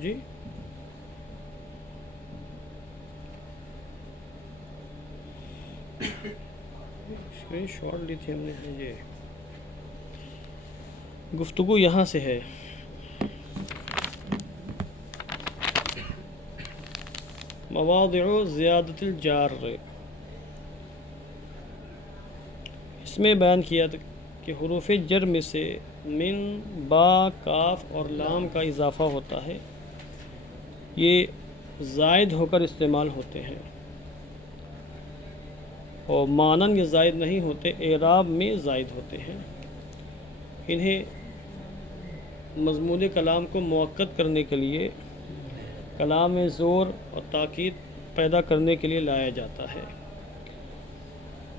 جی screen shot لی تھی ہم نے. یہ گفتگو یہاں سے ہے. مواضع زیادت الجار، اس میں بیان کیا تھا کہ حروف جر میں سے من، با، کاف اور لام کا اضافہ ہوتا ہے. یہ زائد ہو کر استعمال ہوتے ہیں اور معنن یہ زائد نہیں ہوتے، اعراب میں زائد ہوتے ہیں. انہیں مضمون کلام کو مؤکد کرنے کے لیے، کلام میں زور اور تاکید پیدا کرنے کے لیے لایا جاتا ہے.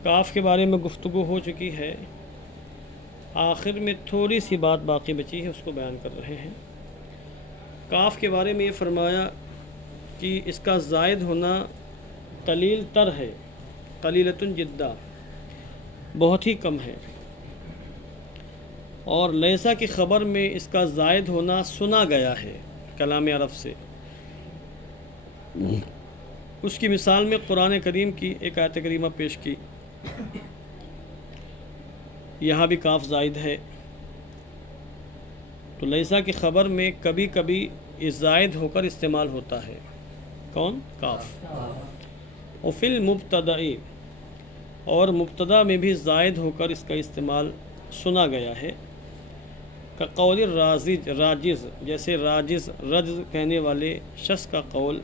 کاف کے بارے میں گفتگو ہو چکی ہے. آخر میں تھوڑی سی بات باقی بچی ہے، اس کو بیان کر رہے ہیں. کاف کے بارے میں یہ فرمایا کہ اس کا زائد ہونا قلیل تر ہے، قلیلۃ جدا، بہت ہی کم ہے. اور لیسا کی خبر میں اس کا زائد ہونا سنا گیا ہے کلام عرب سے. اس کی مثال میں قرآن کریم کی ایک آیت کریمہ پیش کی. یہاں بھی کاف زائد ہے، تو لیسا کی خبر میں کبھی کبھی یہ زائد ہو کر استعمال ہوتا ہے. کون؟ کاف. وفی المبتداء، اور مبتدا میں بھی زائد ہو کر اس کا استعمال سنا گیا ہے. قول راجز، جیسے راجز، رجز کہنے والے شخص کا قول.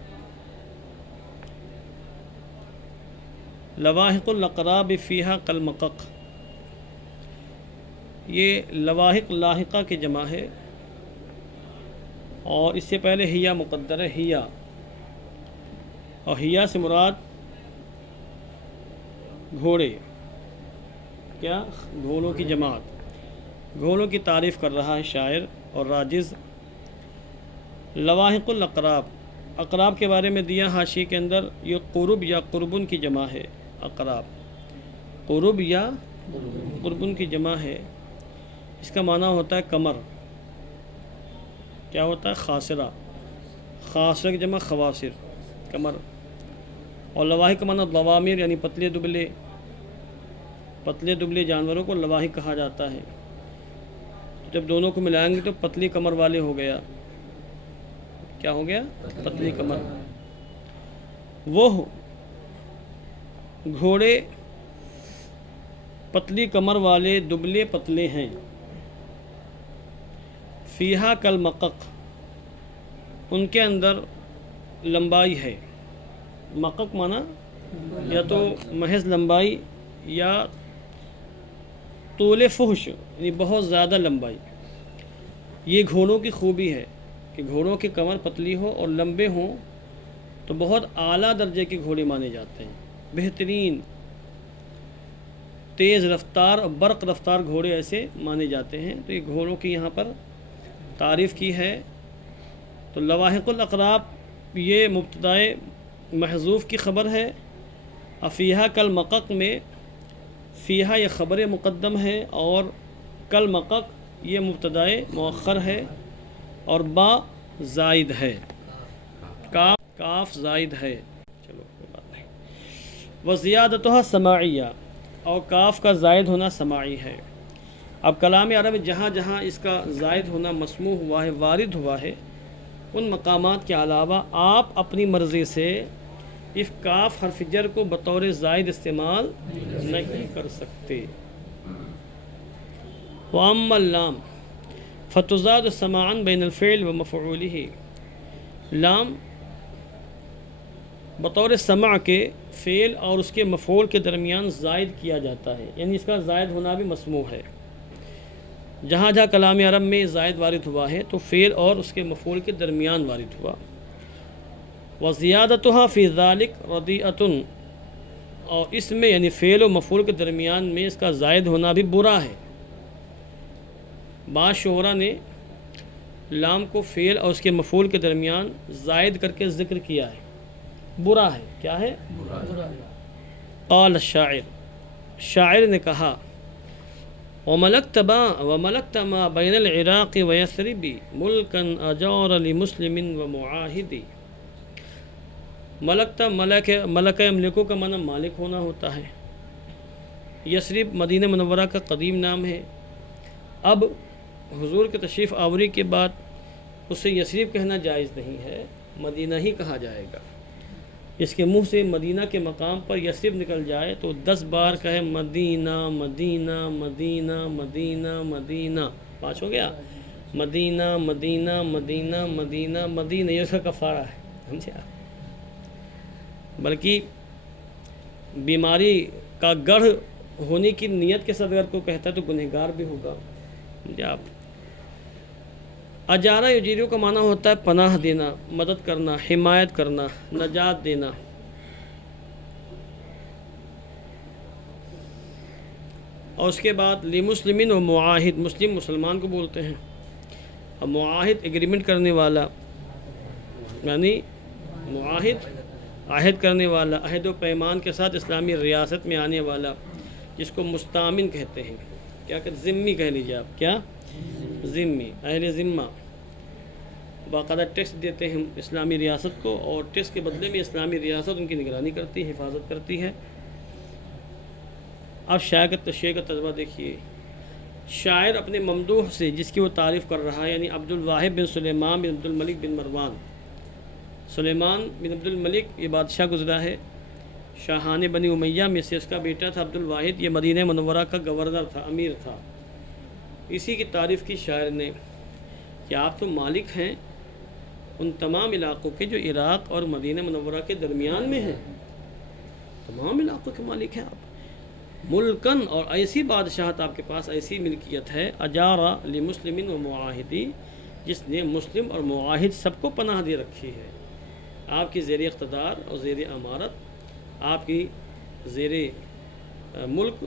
لواحق الاقراب فیہا کالمقق، یہ لواحق لاحقہ کی جمع ہے اور اس سے پہلے ہیا مقدر ہے، ہیا، اور ہیا سے مراد گھوڑے. کیا؟ گھوڑوں کی جماعت. گھوڑوں کی تعریف کر رہا ہے شاعر. اور راجز لواحق الاقراب، اقراب کے بارے میں دیا حاشیے کے اندر، یہ قرب یا قربن کی جمع ہے. اقراب قرب یا قربن کی جمع ہے. اس کا معنی ہوتا ہے کمر. کیا ہوتا ہے؟ خاصرہ. خاصرہ کی جمع خواصر، کمر. اور لواحق کا معنی ضوامر، یعنی پتلے دبلے. پتلے دبلے جانوروں کو لواحق کہا جاتا ہے. جب دونوں کو ملائیں گے تو پتلی کمر والے ہو گیا. کیا ہو گیا؟ پتلی کمر. وہ گھوڑے پتلی کمر والے دبلے پتلے ہیں. فیہا کالمقق، ان کے اندر لمبائی ہے. مقق مانا یا تو محض لمبائی یا طول فحش، یعنی بہت زیادہ لمبائی. یہ گھوڑوں کی خوبی ہے کہ گھوڑوں کی کمر پتلی ہو اور لمبے ہوں تو بہت اعلیٰ درجے کے گھوڑے مانے جاتے ہیں. بہترین تیز رفتار اور برق رفتار گھوڑے ایسے مانے جاتے ہیں. تو یہ گھوڑوں کی یہاں پر تعریف کی ہے. تو لواحق الاقراب یہ مبتدائے محذوف کی خبر ہے. افیہا کالمقق میں فیہا یہ خبر مقدم ہے اور کالمقق یہ مبتدائے مؤخر ہے اور با زائد ہے. کاف زائد ہے. چلو کوئی بات نہیں. وزیادتها سماعیہ، اور کاف کا زائد ہونا سماعی ہے. اب کلام عرب میں جہاں جہاں اس کا زائد ہونا مسموع ہوا ہے، وارد ہوا ہے، ان مقامات کے علاوہ آپ اپنی مرضی سے اس کاف حرف جر کو بطور زائد استعمال نہیں کر سکتے. وَأَمَّا اللام فَتُزَادُ سَمَاعًا بَيْنَ الْفِعْلِ وَمَفْعُولِهِ، لام بطور سمع کے فعل اور اس کے مفعول کے درمیان زائد کیا جاتا ہے، یعنی اس کا زائد ہونا بھی مسموع ہے. جہاں جہاں کلام عرب میں زائد وارد ہوا ہے تو فعل اور اس کے مفعول کے درمیان وارد ہوا. وَزِيَادَتُهَا فِي ذَلِكَ رَضِيئَةٌ، اور اس میں یعنی فعل و مفعول کے درمیان میں اس کا زائد ہونا بھی برا ہے. بعض شعراء نے لام کو فعل اور اس کے مفعول کے درمیان زائد کر کے ذکر کیا ہے. برا ہے. کیا ہے؟ برا. قال الشاعر، شاعر نے کہا، وملكت ما بين العراق ويثرب ملكا أجار لمسلم ومعاهد. ملکتا ملک یملکو کا معنی مالک ہونا ہوتا ہے. یثرب مدینہ منورہ کا قدیم نام ہے. اب حضور کے تشریف آوری کے بعد اسے یثرب کہنا جائز نہیں ہے، مدینہ ہی کہا جائے گا. اس کے منہ سے مدینہ کے مقام پر یثرب نکل جائے تو 10 بار کہے مدینہ مدینہ مدینہ مدینہ مدینہ، 5 ہو گیا. مدینہ مدینہ مدینہ مدینہ مدینہ، یہ اس کا کفارہ ہے، سمجھے آپ. بلکہ بیماری کا گڑھ ہونے کی نیت کے ساتھ اگر کوئی کہتا ہے تو گنہگار بھی ہوگا. سمجھے آپ. اجارہ یجیرو کا معنی ہوتا ہے پناہ دینا، مدد کرنا، حمایت کرنا، نجات دینا. اور اس کے بعد لمسلمین و معاہد، مسلم مسلمان کو بولتے ہیں، اور معاہد ایگریمنٹ کرنے والا، یعنی معاہد عہد کرنے والا، عہد و پیمان کے ساتھ اسلامی ریاست میں آنے والا، جس کو مستامن کہتے ہیں. کیا کہ ذمی کہہ لیجیے آپ. کیا؟ ذمی، اہل ذمہ. باقاعدہ ٹیکس دیتے ہیں اسلامی ریاست کو، اور ٹیکس کے بدلے میں اسلامی ریاست ان کی نگرانی کرتی ہے، حفاظت کرتی ہے. اب شاعر کا تشریح کا تجربہ دیکھیے. شاعر اپنے ممدوح سے جس کی وہ تعریف کر رہا ہے، یعنی عبد الواحد بن سلیمان بن عبد الملک بن مروان. سلیمان بن عبد الملک یہ بادشاہ گزرا ہے، شاہان بنی امیہ میں سے اس کا بیٹا تھا عبد الواحد. یہ مدینہ منورہ کا گورنر تھا، امیر تھا. اسی کی تعریف کی شاعر نے کہ آپ تو مالک ہیں ان تمام علاقوں کے جو عراق اور مدینہ منورہ کے درمیان میں ہیں. تمام علاقوں کے مالک ہیں آپ. ملکن، اور ایسی بادشاہت آپ کے پاس، ایسی ملکیت ہے. اجارہ لمسلمین و معاہدی، جس نے مسلم اور معاہد سب کو پناہ دے رکھی ہے. آپ کی زیر اقتدار اور زیر امارت، آپ کی زیر ملک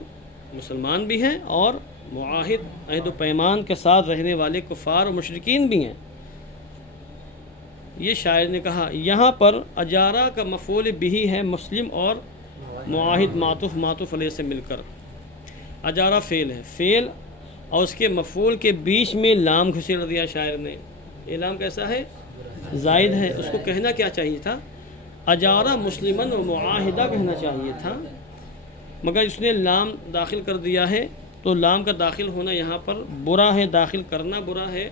مسلمان بھی ہیں اور معاہد عہد و پیمان کے ساتھ رہنے والے کفار و مشرکین بھی ہیں. یہ شاعر نے کہا. یہاں پر اجارہ کا مفعول بہ ہے مسلم اور معاہد معطوف علیہ سے مل کر. اجارہ فعل ہے، فعل اور اس کے مفعول کے بیچ میں لام گھسیڑ دیا شاعر نے. یہ لام کیسا ہے؟ زائد ہے. اس کو کہنا کیا چاہیے تھا؟ اجارہ مسلمن و معاہدہ کہنا چاہیے تھا، مگر اس نے لام داخل کر دیا ہے. تو لام کا داخل ہونا یہاں پر برا ہے، داخل کرنا برا ہے.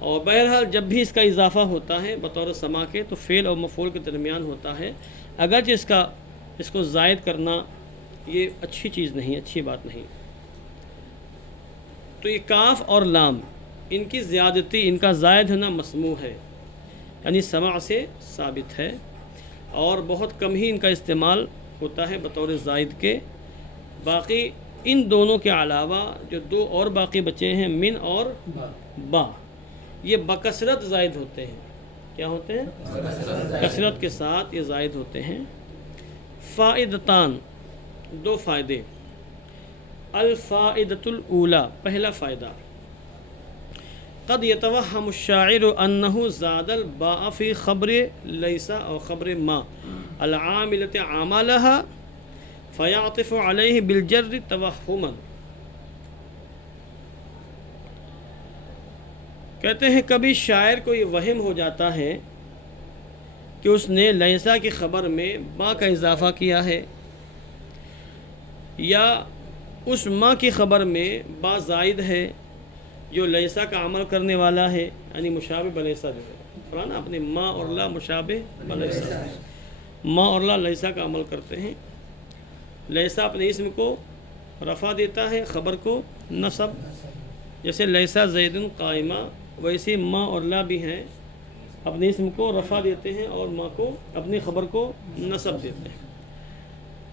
اور بہرحال جب بھی اس کا اضافہ ہوتا ہے بطور سما کے تو فعل اور مفعول کے درمیان ہوتا ہے. اگرچہ اس کو زائد کرنا یہ اچھی چیز نہیں، اچھی بات نہیں. تو یہ کاف اور لام، ان کی زیادتی، ان کا زائد ہونا مسموع ہے، یعنی سماع سے ثابت ہے، اور بہت کم ہی ان کا استعمال ہوتا ہے بطور زائد کے. باقی ان دونوں کے علاوہ جو 2 اور باقی بچے ہیں، من اور با، یہ بکثرت زائد ہوتے ہیں. کیا ہوتے ہیں؟ کثرت کے ساتھ یہ زائد ہوتے ہیں. فائدتان، 2 فائدے. الفائدۃ الاولی، پہلا فائدہ. قد يتوهم الشاعر انه زاد الباء في خبر ليس او خبر ما العاملة عملها فيعطف عليه بالجر توهما. کہتے ہیں کبھی شاعر کو یہ وہم ہو جاتا ہے کہ اس نے لیسا کی خبر میں با کا اضافہ کیا ہے، یا اس ما کی خبر میں با زائد ہے جو لیسا کا عمل کرنے والا ہے، یعنی مشابہ بلیسا جو ہے. قرآن اپنے ما اور لا مشابہ بلیسا، ما اور لا لیسا کا عمل کرتے ہیں. لیسا اپنے اسم کو رفع دیتا ہے، خبر کو نصب. جیسے لیسا زید قائمہ، ویسے ما اور لا بھی ہیں، اپنے اسم کو رفع دیتے ہیں اور ما کو، اپنی خبر کو نصب دیتے ہیں.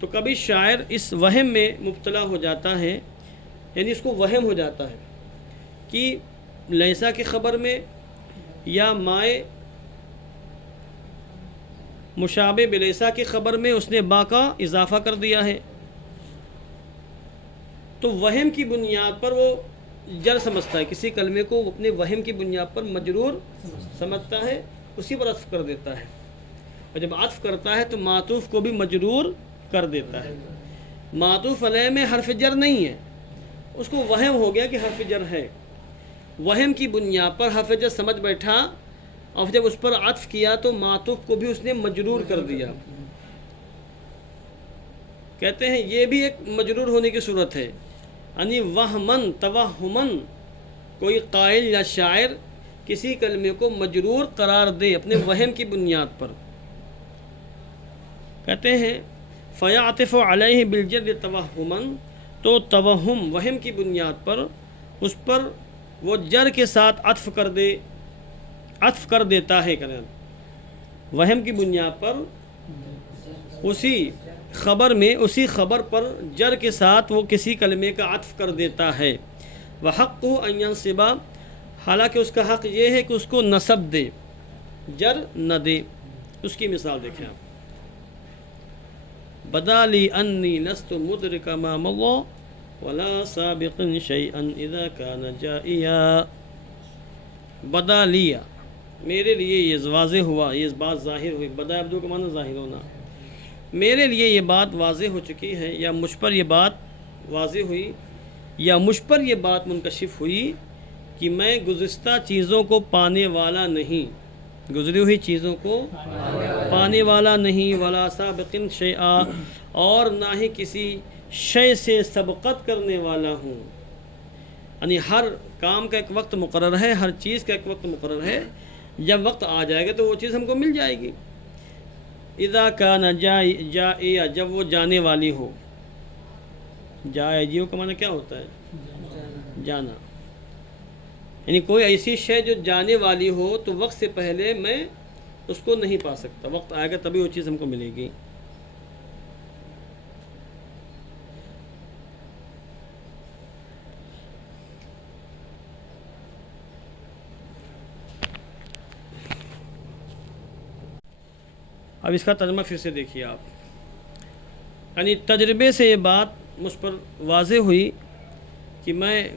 تو کبھی شاعر اس وہم میں مبتلا ہو جاتا ہے، یعنی اس کو وہم ہو جاتا ہے کہ لیسا کی خبر میں یا مائے مشابہ بلیسا کی خبر میں اس نے با کا اضافہ کر دیا ہے. تو وہم کی بنیاد پر وہ جر سمجھتا ہے، کسی کلمے کو اپنے وہم کی بنیاد پر مجرور سمجھتا ہے، اسی پر عطف کر دیتا ہے. اور جب عطف کرتا ہے تو معطوف کو بھی مجرور کر دیتا ہے. معطوف علیہ میں حرف جر نہیں ہے، اس کو وہم ہو گیا کہ حرف جر ہے، وہم کی بنیاد پر حرف جر سمجھ بیٹھا، اور جب اس پر عطف کیا تو معطوف کو بھی اس نے مجرور کر دیا۔ کہتے ہیں یہ بھی ایک مجرور ہونے کی صورت ہے، یعنی وہمن توہمن کوئی قائل یا شاعر کسی کلمے کو مجرور قرار دے اپنے وہم کی بنیاد پر۔ کہتے ہیں فَيَعْطِفُ عَلَيْهِ بِالْجَرِّ تَوَہُّمًا، تو توہم وہم کی بنیاد پر اس پر وہ جر کے ساتھ عطف کر دیتا ہے، وہم کی بنیاد پر اسی خبر پر جر کے ساتھ وہ کسی کلمے کا عطف کر دیتا ہے۔ وَحَقُّهُ أَن يَنْصِبَ، حالانکہ اس کا حق یہ ہے کہ اس کو نصب دے، جر نہ دے۔ اس کی مثال دیکھیں آپ، بدا لی انی لست مدرک ما مضى ولا سابق شیئا اذا کان جائیا۔ بدا لیا، میرے لیے یہ واضح ہوا، یہ بات ظاہر ہوئی، بدا عبدو کا معنی ظاہر ہونا، میرے لیے یہ بات واضح ہو چکی ہے، یا مجھ پر یہ بات واضح ہوئی، یا مجھ پر یہ بات منکشف ہوئی کہ میں گزشتہ چیزوں کو پانے والا نہیں، گزری ہوئی چیزوں کو پانے والا نہیں، ولا سابق شیئا، اور نہ ہی کسی شے سے سبقت کرنے والا ہوں۔ یعنی ہر کام کا ایک وقت مقرر ہے، ہر چیز کا ایک وقت مقرر ہے، جب وقت آ جائے گا تو وہ چیز ہم کو مل جائے گی۔ اذا کان جائیا، جب وہ جانے والی ہو، جائیو کا معنی کیا ہوتا ہے؟ جانا، یعنی کوئی ایسی شے جو جانے والی ہو تو وقت سے پہلے میں اس کو نہیں پا سکتا، وقت آئے گا تبھی وہ چیز ہم کو ملے گی۔ اب اس کا ترجمہ پھر سے دیکھیے آپ، یعنی تجربے سے یہ بات مجھ پر واضح ہوئی کہ میں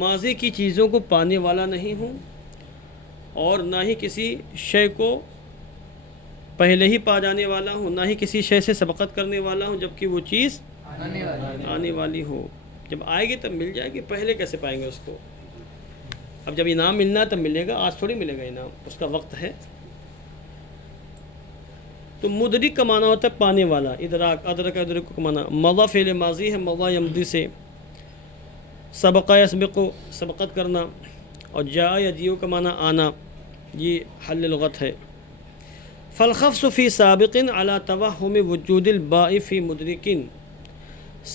ماضی کی چیزوں کو پانے والا نہیں ہوں، اور نہ ہی کسی شے کو پہلے ہی پا جانے والا ہوں، نہ ہی کسی شے سے سبقت کرنے والا ہوں جبکہ وہ چیز آنے والی ہو۔ جب آئے گی تب مل جائے گی، پہلے کیسے پائیں گے اس کو؟ اب جب انعام ملنا ہے تب ملے گا، آج تھوڑی ملے گا انعام، اس کا وقت ہے۔ تو مدرک کا معنی ہوتا ہے پانے والا، ادراک، ادرک کا معنی مضی فعل ماضی ہے، مضی یمضی سے، سبق یسبق سبقت کرنا، اور جاء یجیء کا معنی آنا، یہ حل لغت ہے۔ فالخفص فی سابق علی توہم وجود الباء فی مدرکن،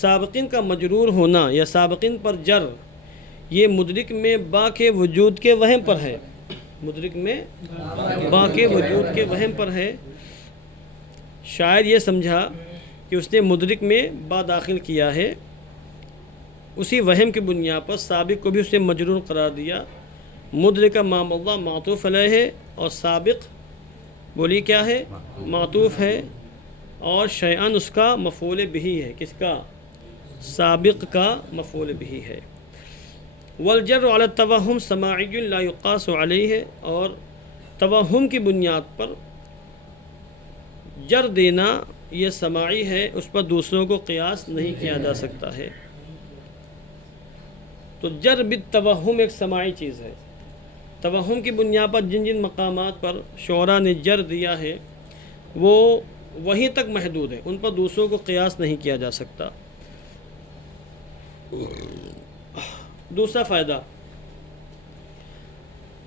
سابقین کا مجرور ہونا یا سابقین پر جر، یہ مدرک میں با کے وجود کے وہم پر ہے، مدرک میں با کے وجود کے وہم پر ہے۔ شاعر یہ سمجھا کہ اس نے مدرک میں با داخل کیا ہے، اسی وہم کی بنیاد پر سابق کو بھی اس نے مجرور قرار دیا۔ مدرک ما مضی معطوف علیہ ہے، اور سابق بولی کیا ہے؟ معطوف ہے، اور شیئن اس کا مفعول بہ ہے، کس کا؟ سابق کا مفعول بہ ہے۔ والجر علی التوہم سماعی لا یقاس علیہ، اور توہم کی بنیاد پر جر دینا یہ سماعی ہے، اس پر دوسروں کو قیاس نہیں کیا جا سکتا ہے۔ تو جر بالتوہم ایک سماعی چیز ہے، توہم کی بنیاد پر جن جن مقامات پر شعراء نے جر دیا ہے وہ وہیں تک محدود ہے، ان پر دوسروں کو قیاس نہیں کیا جا سکتا۔ دوسرا فائدہ،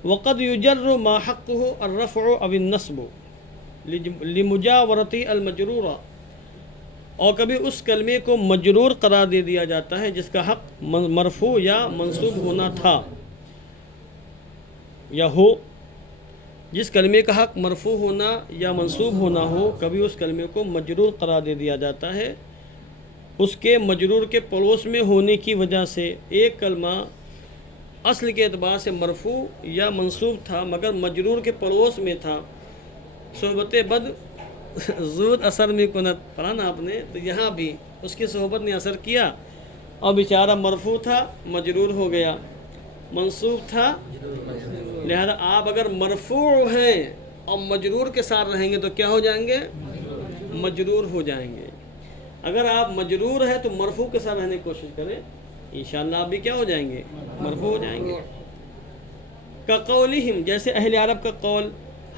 وقد یجر ما حقه الرفع او النصب لمجاورتی المجرورہ، اور کبھی اس کلمے کو مجرور قرار دے دیا جاتا ہے جس کا حق مرفوع یا منصوب ہونا تھا یا ہو، جس کلمے کا حق مرفوع ہونا یا منصوب ہونا ہو، کبھی اس کلمے کو مجرور قرار دے دیا جاتا ہے اس کے مجرور کے پڑوس میں ہونے کی وجہ سے۔ ایک کلمہ اصل کے اعتبار سے مرفوع یا منصوب تھا مگر مجرور کے پڑوس میں تھا، صحبت بد زود اثر میں کنت، پڑھا نا آپ نے، تو یہاں بھی اس کی صحبت نے اثر کیا، اور بیچارہ مرفوع تھا مجرور ہو گیا، منصوب تھا، لہذا آپ اگر مرفوع ہیں اور مجرور کے ساتھ رہیں گے تو کیا ہو جائیں گے؟ مجرور ہو جائیں گے۔ اگر آپ مجرور ہیں تو مرفوع کے ساتھ رہنے کی کوشش کریں، انشاءاللہ آپ بھی کیا ہو جائیں گے؟ مرفوع ہو جائیں گے. کقولہم، جیسے اہل عرب کا قول،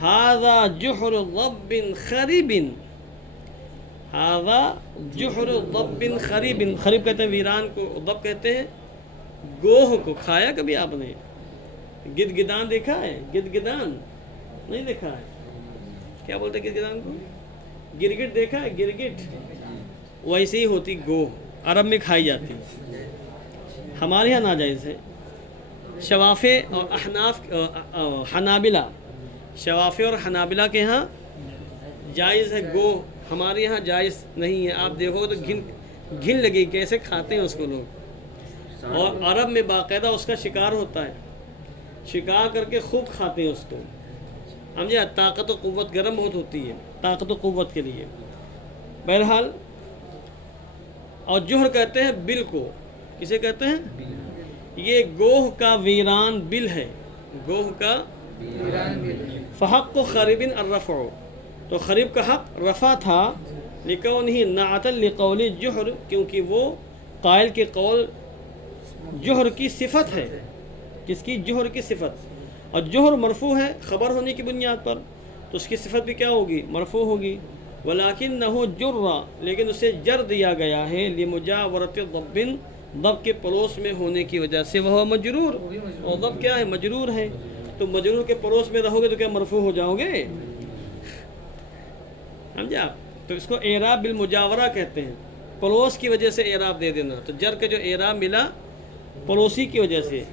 ھذا جحر ضب خریب، ھذا جحر ضب خریب. خریب کہتے ہیں ویران کو، ضب کہتے ہیں گوہ کو. کھایا کبھی آپ نے گدگدان دیکھا ہے؟ گدگدان نہیں دیکھا ہے؟ کیا بولتے ہیں گدگدان کو؟ گرگٹ دیکھا ہے؟ گرگٹ ویسے ہی ہوتی گوہ، عرب میں کھائی جاتی. ہمارے یہاں ناجائز ہے. شوافے اور احناف حنابلہ، شوافے اور حنابلہ کے ہاں جائز ہے گوہ، ہمارے یہاں جائز نہیں ہے. آپ دیکھو تو گھن لگے کیسے کھاتے ہیں اس کو لوگ. اور عرب میں باقاعدہ اس کا شکار ہوتا ہے، شکار کر کے خوب کھاتے ہیں اس کو. سمجھے؟ طاقت و قوت، گرم بہت ہوتی ہے طاقت و قوت کے لیے. بہرحال، اور جوہر کہتے ہیں بل کو. کسے کہتے ہیں؟ یہ گوہ کا ویران بل ہے، گوہ کا فحق خریب الرفع. تو خریب کا حق رفع تھا، لکونہ نعتا لقول جوہر، کیونکہ وہ قائل کے قول جوہر کی صفت ہے. کس کی؟ جوہر کی صفت. اور جوہر مرفوع ہے خبر ہونے کی بنیاد پر، تو اس کی صفت بھی کیا ہوگی؟ مرفوع ہوگی. ولیکنہ جر، لیکن اسے جر دیا گیا ہے لمجاورۃ ضب، ضب کے پڑوس میں ہونے کی وجہ سے. وہ مجرور، اور ضب کیا ہے؟ مجرور ہے. تو مجرور کے پڑوس میں رہو گے تو کیا مرفوع ہو جاؤ گے؟ سمجھے آپ؟ تو اس کو اعراب بالمجاورہ کہتے ہیں، پڑوس کی وجہ سے اعراب دے دینا. تو جر کا جو اعراب ملا پڑوسی کی وجہ سے.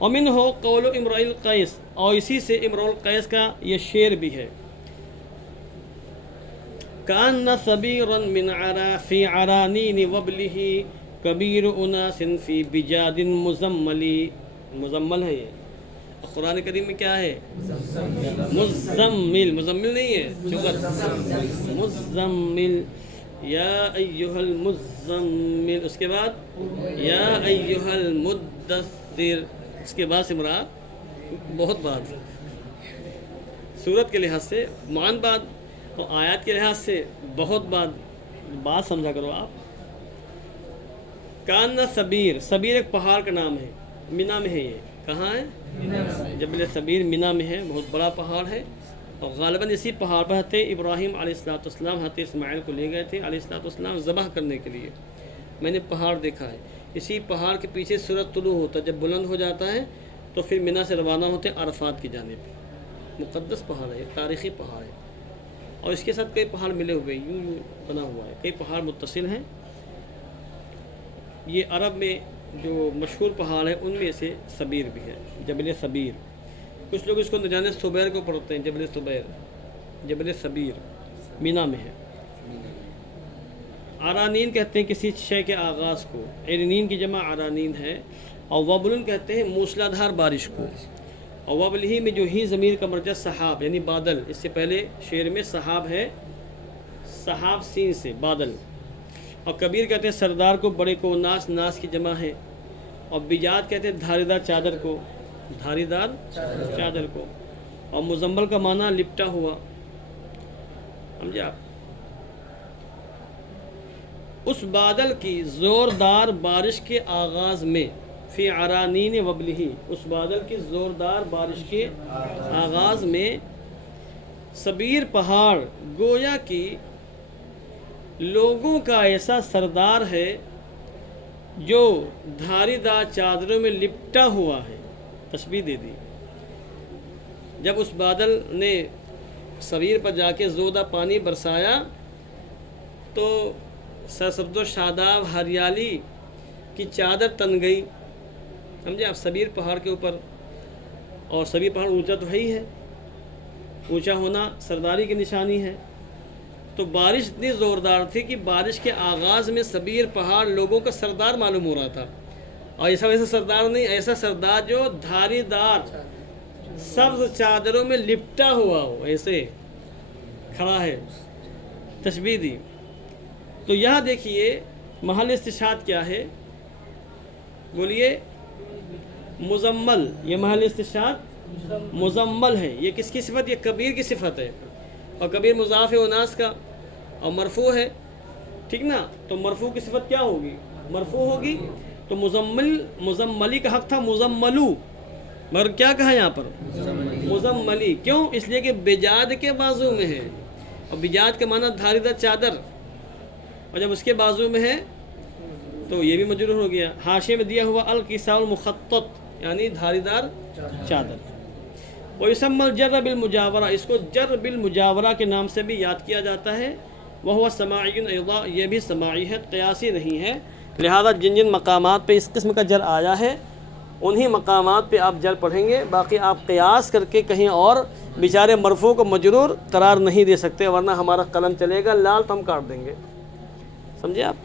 ومن ہو قول امرؤ القیس، اور اسی سے امرؤ القیس کا یہ شعر بھی ہے. کان صبیرا من فی عرانین وبلہ کبیر اناس فی بجاد مزملی. مزمل ہے یہ، قرآن کریم میں کیا ہے؟ مزمل. مزمل نہیں ہے، مزمل. یا ایہا المزمل، اس کے بعد یا ایہا المدثر. اس کے بعد سے مراد بہت بات، صورت کے لحاظ سے مان بات، اور آیات کے لحاظ سے بہت بات سمجھا کرو آپ. کاننا صبیر، صبیر ایک پہاڑ کا نام ہے، مینا میں ہے. یہ کہاں ہے؟ جبل صبیر مینا میں ہے، بہت بڑا پہاڑ ہے. اور غالباً اسی پہاڑ پر حضرت ابراہیم علیہ السلام حضرت اسماعیل کو لے گئے تھے علیہ السلام ذبح کرنے کے لیے. میں نے پہاڑ دیکھا ہے. اسی پہاڑ کے پیچھے سورج طلوع ہوتا ہے، جب بلند ہو جاتا ہے تو پھر مینا سے روانہ ہوتے ہیں عرفات کی جانب. مقدس پہاڑ ہے، تاریخی پہاڑ ہے. اور اس کے ساتھ کئی پہاڑ ملے ہوئے، یوں بنا ہوا ہے، کئی پہاڑ متصل ہیں. یہ عرب میں جو مشہور پہاڑ ہے ان میں سے صبیر بھی ہے، جبل صبیر. کچھ لوگ اس کو نہ جانے صبیر کو پڑھتے ہیں، جبل صبیر، جبل صبیر مینا میں ہے. عرانین کہتے ہیں کسی شے کے آغاز کو، عرنین کی جمع عرانین ہے. اور وبلن کہتے ہیں موسلا دھار بارش کو. اور وبل ہی میں جو ہی ضمیر کا مرجع سحاب یعنی بادل، اس سے پہلے شعر میں سحاب ہے، سحاب سین سے بادل. اور کبیر کہتے ہیں سردار کو، بڑے کو، ناس، ناس کی جمع ہے. اور بجاد کہتے ہیں دھاری دار چادر کو، دھاری دار چادر کو. اور مزمل کا معنی لپٹا ہوا. سمجھے آپ؟ اس بادل کی زوردار بارش کے آغاز میں، فی عرانین وبلہ، اس بادل کی زوردار بارش کے آغاز میں صبیر پہاڑ گویا کہ لوگوں کا ایسا سردار ہے جو دھاری دار چادروں میں لپٹا ہوا ہے. تشبیہ دے دی. جب اس بادل نے صبیر پر جا کے زودہ پانی برسایا تو سرسبز و شاداب ہریالی کی چادر تن گئی. سمجھے آپ؟ صبیر پہاڑ کے اوپر، اور صبیر پہاڑ اونچا تو ہے ہی ہے، اونچا ہونا سرداری کی نشانی ہے. تو بارش اتنی زوردار تھی کہ بارش کے آغاز میں صبیر پہاڑ لوگوں کا سردار معلوم ہو رہا تھا. اور ایسا ویسا سردار نہیں، ایسا سردار جو دھاری دار سبز چادروں میں لپٹا ہوا ہو، ایسے کھڑا ہے. تشبیہ دی. تو یہاں دیکھیے محل استشہاد کیا ہے؟ بولیے. مزمل. یہ محل استشہاد مزمل ہے. یہ کس کی صفت؟ یہ کبیر کی صفت ہے. اور کبیر مضاف اناس کا، اور مرفوع ہے. ٹھیک نا؟ تو مرفوع کی صفت کیا ہوگی؟ مرفوع ہوگی. تو مزملی کا حق تھا مزملو، مگر کیا کہا یہاں پر مزملی، کیوں؟ اس لیے کہ بجاد کے بازو میں ہے، اور بجاد کا معنی دھاری دار چادر، اور جب اس کے بازو میں ہے تو یہ بھی مجرور ہو گیا۔ حاشیے میں دیا ہوا الکساء المخطط یعنی دھاری دار چادر۔ ویسمى الجر بالمجاورہ، اس کو جر بالمجاورہ کے نام سے بھی یاد کیا جاتا ہے۔ وهو سماعی ایضا، یہ بھی سماعی ہے، قیاسی نہیں ہے، لہذا جن جن مقامات پہ اس قسم کا جر آیا ہے انہی مقامات پہ آپ جر پڑھیں گے، باقی آپ قیاس کر کے کہیں اور بیچارے مرفوع کو مجرور قرار نہیں دے سکتے، ورنہ ہمارا قلم چلے گا لال تو ہم کاٹ دیں گے، سمجھے آپ؟